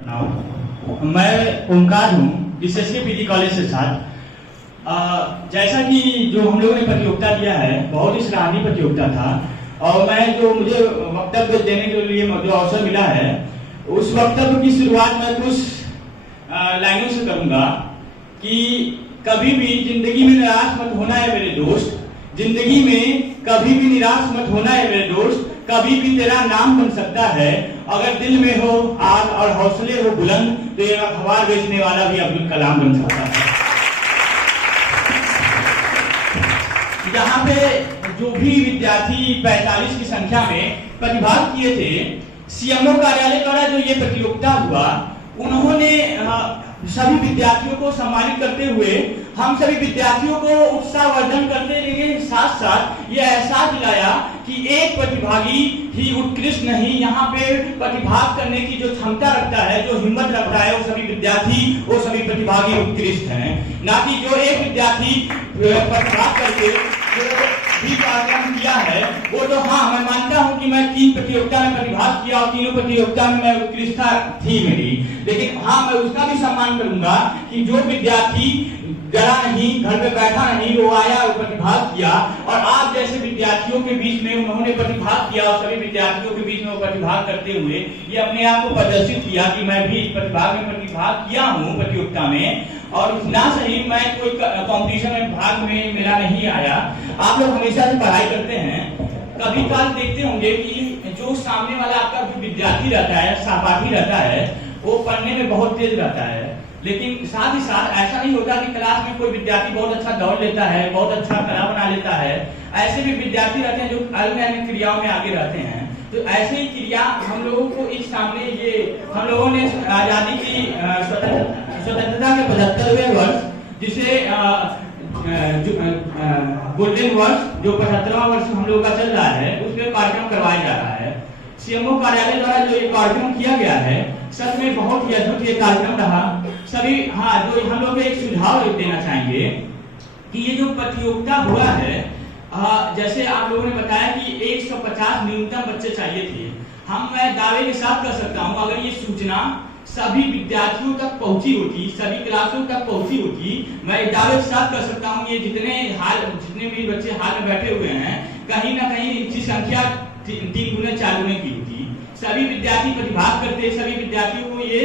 मैं ओमकार हूँ विशेषकर पीजी कॉलेज से छात्र। जैसा कि जो हम लोगों ने प्रतियोगिता दिया है, बहुत ही सराहनीय प्रतियोगिता था और मैं जो मुझे वक्तव्य देने के लिए जो अवसर मिला है, उस वक्तव्य की शुरुआत मैं कुछ लाइनों से करूंगा कि कभी भी जिंदगी में निराश मत होना है मेरे दोस्त, जिंदगी में कभी भी निराश मत होना है मेरे दोस्त, कभी भी तेरा नाम बन सकता है अगर दिल में हो आग और हौसले हो बुलंद, तो ये अखबार बेचने वाला भी अब्दुल कलाम बन सकता है। यहाँ पे जो भी विद्यार्थी 45 की संख्या में प्रतिभाग किए थे, सीएमओ कार्यालय द्वारा जो ये प्रतियोगिता हुआ, उन्होंने सभी विद्यार्थियों को सम्मानित करते हुए हम सभी विद्यार्थियों को उत्साहवर्धन करने के साथ साथ ये एहसास दिलाया कि एक प्रतिभागी ही उत्कृष्ट नहीं, यहाँ पे प्रतिभाग करने की जो क्षमता रखता है, जो हिम्मत रखता है, वो सभी विद्यार्थी, वो सभी प्रतिभागी उत्कृष्ट हैं। ना कि जो एक विद्यार्थी प्रतिभाग करके जो भी कार्यक्रम किया है, वो तो हाँ, मैं मानता हूँ कि मैं 3 प्रतियोगिता में प्रतिभाग किया और तीनों प्रतियोगिता में मैं उत्कृष्टता थी मेरी, लेकिन हाँ, मैं उसका भी सम्मान करूंगा कि जो विद्यार्थी डरा नहीं, घर पे बैठा नहीं, वो आया और प्रतिभाग किया और आप जैसे विद्यार्थियों के बीच में उन्होंने प्रतिभाग किया और सभी विद्यार्थियों के बीच में वो प्रतिभाग करते हुए ये अपने आप को प्रदर्शित किया कि मैं भी प्रतिभाग में प्रतिभाग किया हूँ प्रतियोगिता में। और ना सही मैं कोई कंपटीशन में भाग में मेरा नहीं आया। आप लोग हमेशा से पढ़ाई करते हैं, कभी काल देखते होंगे कि जो सामने वाला आपका जो विद्यार्थी रहता है, सहपाठी रहता है, वो पढ़ने में बहुत तेज रहता है, लेकिन साथ ही साथ ऐसा नहीं होता कि क्लास में कोई विद्यार्थी बहुत अच्छा दौड़ लेता है, बहुत अच्छा कला बना लेता है। ऐसे भी विद्यार्थी रहते हैं जो अन्य अन्य क्रियाओं में आगे रहते हैं। तो ऐसे ही क्रिया हम लोगों को इस सामने ये हम लोगों ने आजादी की स्वतंत्रता के 75वें वर्ष, जिसे गोल्डन वर्ष, जो 75वां वर्ष हम लोगों का चल रहा है, उसमें कार्यक्रम करवाया जा रहा है। सीएमओ कार्यालय द्वारा जो ये कार्यक्रम किया गया है, सच में बहुत ही अद्भुत ये कार्यक्रम रहा। सभी हाँ, जो हम लोग एक सुझाव देना चाहेंगे कि ये जो प्रतियोगिता हुआ है, जैसे आप लोगों ने बताया कि 150 न्यूनतम बच्चे चाहिए थे। मैं दावे के साथ कर सकता हूँ, अगर ये सूचना सभी विद्यार्थियों तक पहुंची होती, सभी क्लासों तक पहुंची होती, मैं दावे के साथ कर सकता हूँ ये जितने भी बच्चे हाल में बैठे हुए हैं, कहीं ना कहीं इनकी संख्या 3 गुना 4 गुना की होती। सभी विद्यार्थी प्रतिभाग करते, सभी विद्यार्थियों को ये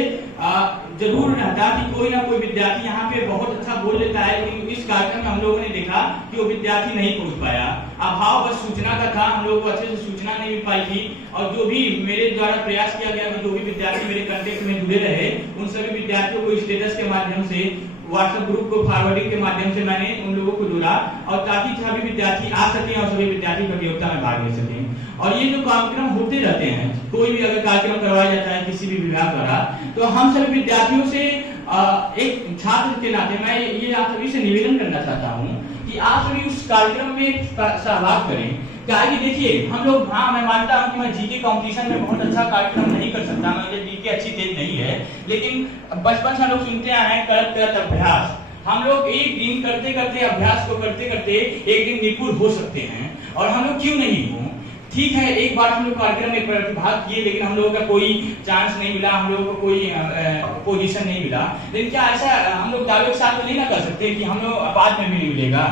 जरूर रहता कि कोई ना कोई विद्यार्थी यहाँ पे बहुत अच्छा बोल लेता है, लेकिन इस कार्यक्रम में हम लोगों ने देखा कि वो विद्यार्थी नहीं पहुंच पाया। अभाव बस सूचना का था, हम लोगों को अच्छे से सूचना नहीं मिल पाई थी। और जो भी मेरे द्वारा प्रयास किया गया कि जो भी विद्यार्थी मेरे कांटेक्ट में जुड़े रहे, उन सभी विद्यार्थियों को स्टेटस के माध्यम से, व्हाट्सएप ग्रुप को फॉरवर्डिंग के माध्यम से मैंने उन लोगों को जोड़ा और ताकि सभी विद्यार्थी आ सकें और सभी विद्यार्थी प्रतियोगिता में भाग ले सकें। और ये जो कार्यक्रम होते रहते हैं, कोई भी अगर कार्यक्रम करवाया जाता है किसी भी विभाग द्वारा, तो हम सभी विद्यार्थियों से एक छात्र के नाते मैं ये आप सभी से निवेदन करना चाहता हूँ कि आप सभी उस कार्यक्रम में सहभाग करें। क्या कि देखिए, हम लोग हाँ, मैं मानता हूँ कि मैं जीके कंपटीशन में बहुत अच्छा कार्यक्रम नहीं कर सकता, मुझे जीके अच्छी तेज नहीं है, लेकिन बचपन से हम लोग सुनते आए हैं करत करत अभ्यास। हम लोग एक दिन करते करते अभ्यास को करते करते एक दिन निपुण हो सकते हैं, और हम लोग क्यों नहीं हो। ठीक है, एक बार हम लोग कार्यक्रम में प्रतिभाग किए, लेकिन हम लोगों का कोई चांस नहीं मिला, हम लोगों को कोई पोजीशन नहीं मिला। लेकिन क्या ऐसा हम लोग दावे के साथ तो नहीं ना कर सकते कि हम लोग बाद में भी नहीं मिलेगा।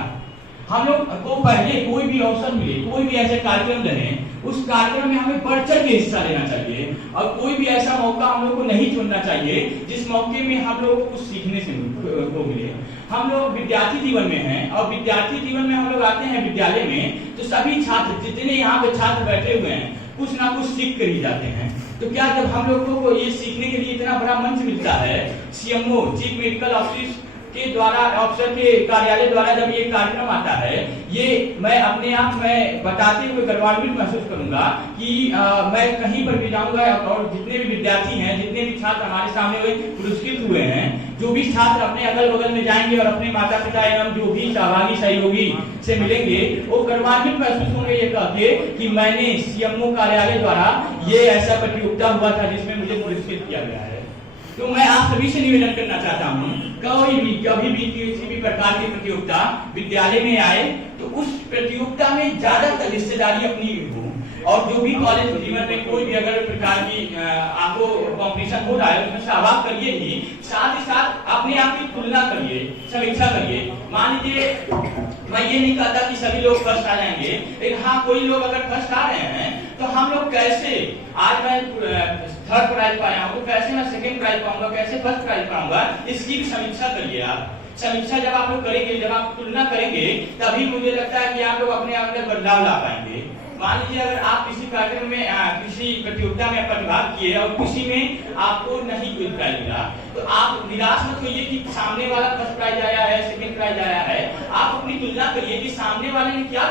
हम लोग को पहले कोई भी अवसर मिले, कोई भी ऐसे कार्यक्रम रहे, उस कार्यक्रम में हमें बढ़ चढ़ के हिस्सा लेना चाहिए और कोई भी ऐसा मौका हम लोग को नहीं छोड़ना चाहिए जिस मौके में हम लोग को कुछ सीखने से को मिले। हम लोग विद्यार्थी जीवन में हैं और विद्यार्थी जीवन में हम लोग आते हैं विद्यालय में, तो सभी छात्र जितने यहाँ पे छात्र बैठे हुए हैं, कुछ ना कुछ सीख कर ही जाते हैं। तो क्या जब हम लोगों को ये सीखने के लिए इतना बड़ा मंच मिलता है, सीएमओ चीफ मेडिकल ऑफिसर के द्वारा, ऑफिसर के कार्यालय द्वारा जब ये कार्यक्रम आता है, ये मैं अपने आप में बताते हुए गर्वान्वित महसूस करूंगा कि मैं कहीं पर भी जाऊंगा और जितने भी विद्यार्थी हैं, जितने भी छात्र हमारे सामने हुए पुरस्कृत हुए हैं, जो भी छात्र अपने अगल बगल में जाएंगे और अपने माता पिता एवं जो भी सहभागी सहयोगी से मिलेंगे, वो गर्वान्वित महसूस होंगे ये कहते कि मैंने सीएमओ कार्यालय द्वारा ये ऐसा प्रतियोगिता हुआ था जिसमें मुझे पुरस्कृत किया गया है। तो मैं आप सभी से निवेदन करना चाहता हूँ, कभी भी किसी भी प्रकार की प्रतियोगिता विद्यालय में आए तो उस प्रतियोगिता में ज्यादातर हिस्सेदारी अपनी हो और जो भी कॉलेज जीवन में कोई भी अगर प्रकार की आपको कंपटीशन हो रहा है उसमें सहभाग करिए ही साथ अपने आप की तुलना करिए, समीक्षा करिए। मान लीजिए मैं ये नहीं कहता कि सभी लोग फर्स्ट आ जाएंगे, लेकिन हाँ कोई लोग अगर फर्स्ट आ रहे हैं तो हम लोग कैसे, आज मैं थर्ड प्राइज पाया हूँ तो कैसे मैं सेकंड प्राइज पाऊंगा, कैसे फर्स्ट प्राइज पाऊंगा, इसकी भी समीक्षा करिए आप। समीक्षा जब आप लोग करेंगे, जब आप तुलना करेंगे, तभी मुझे लगता है कि आप लोग अपने आप में बदलाव ला पाएंगे। मान लीजिए अगर आप किसी कार्यक्रम में किसी प्रतियोगिता में प्रतिभाग किए और किसी में आपको नहीं कोई प्राइज मिला, तो आप निराश मत होइए कि सामने वाला फर्स्ट प्राइज आया है, सेकंड प्राइज आया है। आप अपनी तुलना करिए कि सामने वाले ने क्या